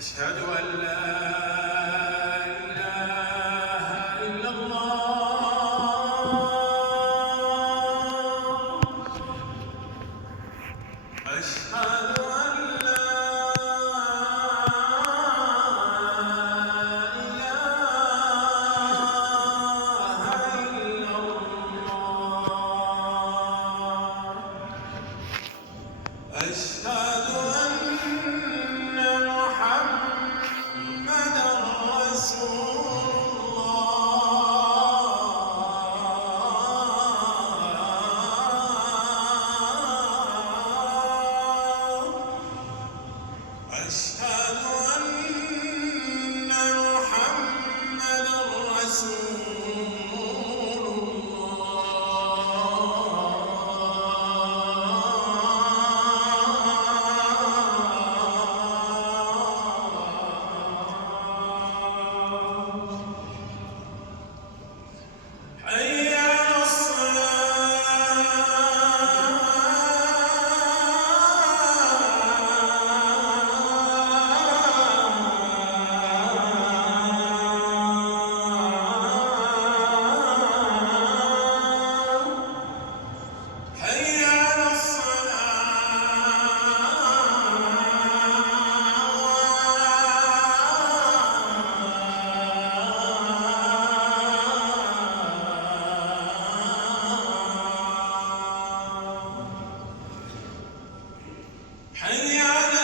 أشهد أن لا إله إلا الله. أشهد أن لا إله إلا الله. أشهد أن محمدًا رسول الله. أشهد أن محمدًا رسول حي على الصلاة. حي على الصلاة. حي على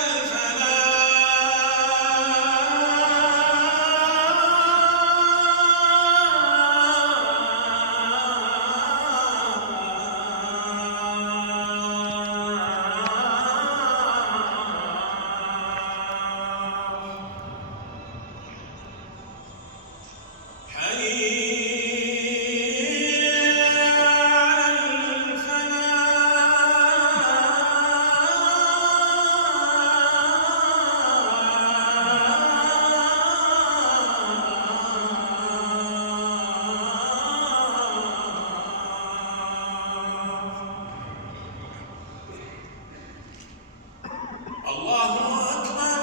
الله أكبر.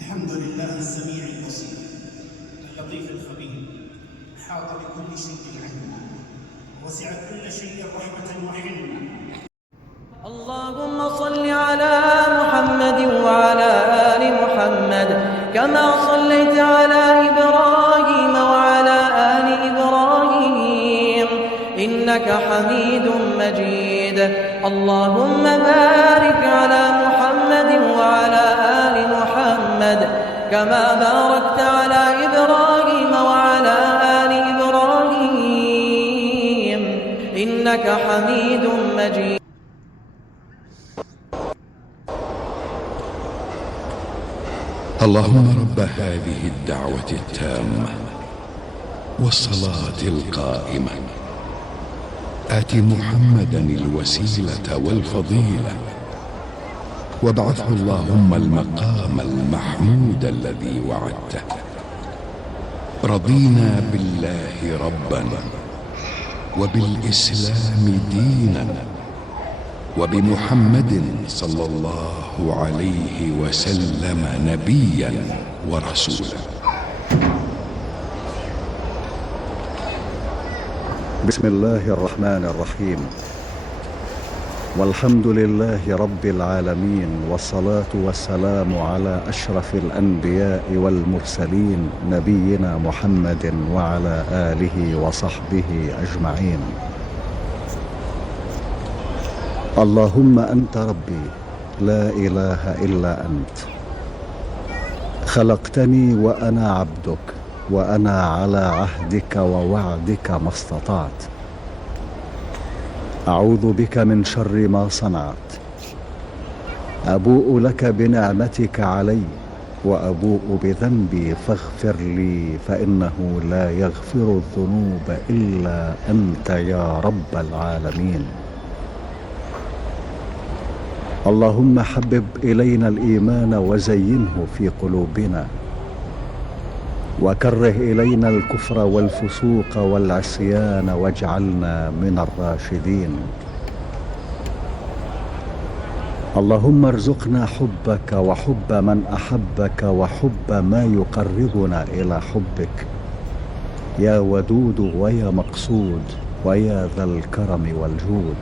الحمد لله السميع البصير اللطيف الخبير، حاط بكل شيء علما، وسع كل شيء رحمة وحلما. اللهم صل على محمد وعلى آل محمد كما صليت على إبراهيم وعلى آل إبراهيم إنك حميد مجيد. اللهم بارك على محمد وعلى آل محمد كما باركت على إبراهيم وعلى آل إبراهيم إنك حميد مجيد. اللهم رب هذه الدعوة التامة والصلاة القائمة آت محمدا الوسيلة والفضيلة وابعثه اللهم المقام المحمود الذي وعدته. رضينا بالله ربا وبالإسلام دينا وبمحمد صلى الله عليه وسلم نبيا ورسولا. بسم الله الرحمن الرحيم. والحمد لله رب العالمين، والصلاة والسلام على أشرف الأنبياء والمرسلين نبينا محمد وعلى آله وصحبه أجمعين. اللهم أنت ربي لا إله إلا أنت، خلقتني وأنا عبدك، وأنا على عهدك ووعدك ما استطعت. أعوذ بك من شر ما صنعت، أبوء لك بنعمتك علي وأبوء بذنبي فاغفر لي، فإنه لا يغفر الذنوب إلا أنت يا رب العالمين. اللهم حبب إلينا الإيمان وزينه في قلوبنا، وكره إلينا الكفر والفسوق والعصيان واجعلنا من الراشدين. اللهم ارزقنا حبك وحب من أحبك وحب ما يقربنا إلى حبك، يا ودود ويا مقصود ويا ذا الكرم والجود.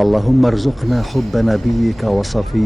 اللهم ارزقنا حب نبيك وصفيك